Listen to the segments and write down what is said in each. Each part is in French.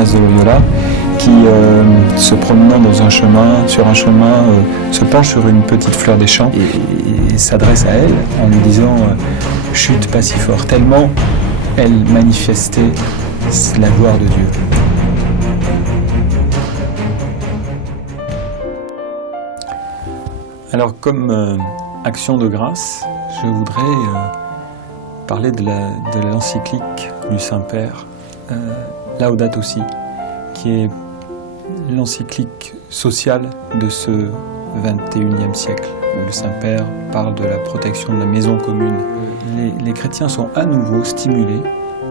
Ignace de Loyola, qui, se promenant sur un chemin, se penche sur une petite fleur des champs et s'adresse à elle en lui disant « Chute pas si fort », tellement elle manifestait la gloire de Dieu. Alors, comme action de grâce, je voudrais parler de l'encyclique du Saint-Père, Laudato Si, qui est l'encyclique sociale de ce XXIe siècle, où le Saint-Père parle de la protection de la maison commune. Les chrétiens sont à nouveau stimulés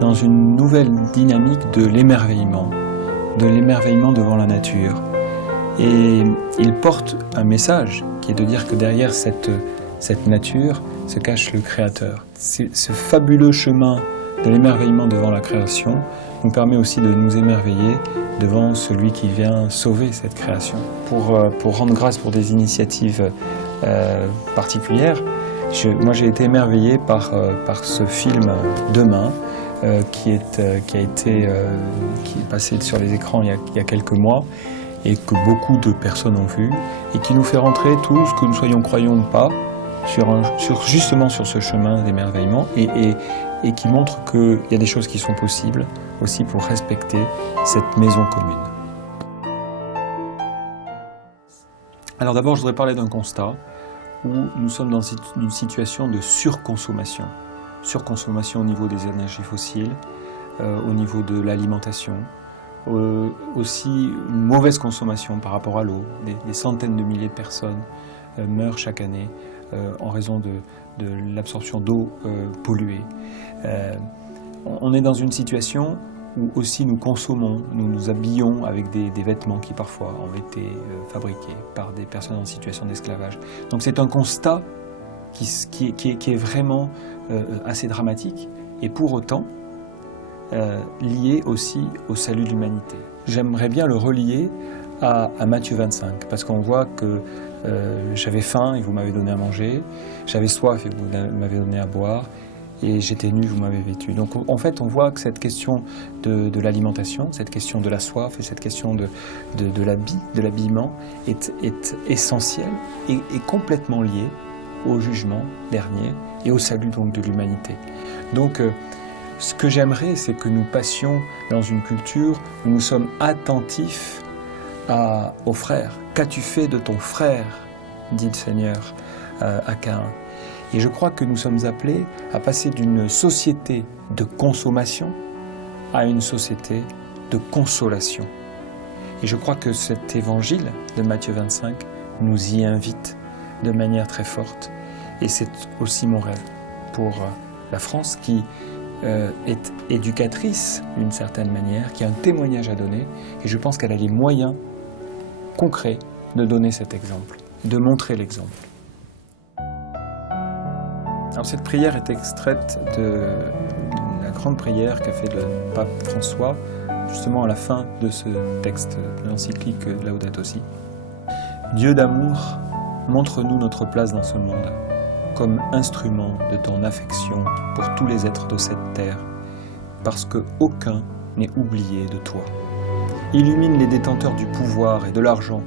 dans une nouvelle dynamique de l'émerveillement devant la nature. Et ils portent un message qui est de dire que derrière cette nature se cache le Créateur. Ce fabuleux chemin de l'émerveillement devant la création nous permet aussi de nous émerveiller devant celui qui vient sauver cette création. Pour rendre grâce pour des initiatives particulières, moi j'ai été émerveillé par ce film Demain, qui est passé sur les écrans il y a quelques mois, et que beaucoup de personnes ont vu, et qui nous fait rentrer tous, que nous soyons croyants ou pas, justement sur ce chemin d'émerveillement, et qui montre qu'il y a des choses qui sont possibles aussi pour respecter cette maison commune. Alors d'abord, je voudrais parler d'un constat où nous sommes dans une situation de surconsommation. Surconsommation au niveau des énergies fossiles, au niveau de l'alimentation, aussi une mauvaise consommation par rapport à l'eau. Des centaines de milliers de personnes meurent chaque année en raison de l'absorption d'eau polluée. On est dans une situation où aussi nous consommons, nous nous habillons avec des vêtements qui parfois ont été fabriqués par des personnes en situation d'esclavage. Donc c'est un constat qui est vraiment assez dramatique, et pour autant lié aussi au salut de l'humanité. J'aimerais bien le relier à Matthieu 25, parce qu'on voit que j'avais faim et vous m'avez donné à manger, j'avais soif et vous m'avez donné à boire, et j'étais nu, vous m'avez vêtu. Donc en fait, on voit que cette question de l'alimentation, cette question de la soif et cette question de l'habillement est essentielle et complètement liée au jugement dernier et au salut donc de l'humanité. Donc ce que j'aimerais, c'est que nous passions dans une culture où nous sommes attentifs aux frères. Qu'as-tu fait de ton frère, dit le Seigneur à Caïn. Et je crois que nous sommes appelés à passer d'une société de consommation à une société de consolation. Et je crois que cet évangile de Matthieu 25 nous y invite de manière très forte. Et c'est aussi mon rêve pour la France qui est éducatrice d'une certaine manière, qui a un témoignage à donner, et je pense qu'elle a les moyens concrets de donner cet exemple, de montrer l'exemple. Alors cette prière est extraite de la grande prière qu'a fait le pape François, justement à la fin de ce texte de l'encyclique Laudato Si. Dieu d'amour, montre-nous notre place dans ce monde, comme instrument de ton affection pour tous les êtres de cette terre, parce qu'aucun n'est oublié de toi. Illumine les détenteurs du pouvoir et de l'argent,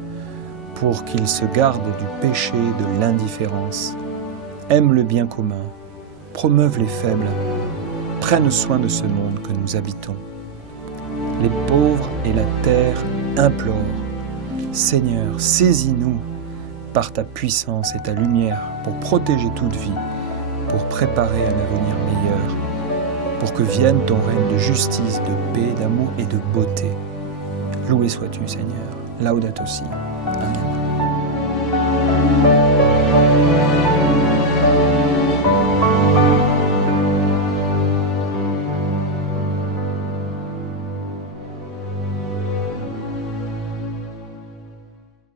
pour qu'ils se gardent du péché et de l'indifférence. Aime le bien commun, promeuve les faibles, prenne soin de ce monde que nous habitons. Les pauvres et la terre implorent. Seigneur, saisis-nous par ta puissance et ta lumière pour protéger toute vie, pour préparer un avenir meilleur, pour que vienne ton règne de justice, de paix, d'amour et de beauté. Loué sois-tu, Seigneur. Laudato Si. Amen.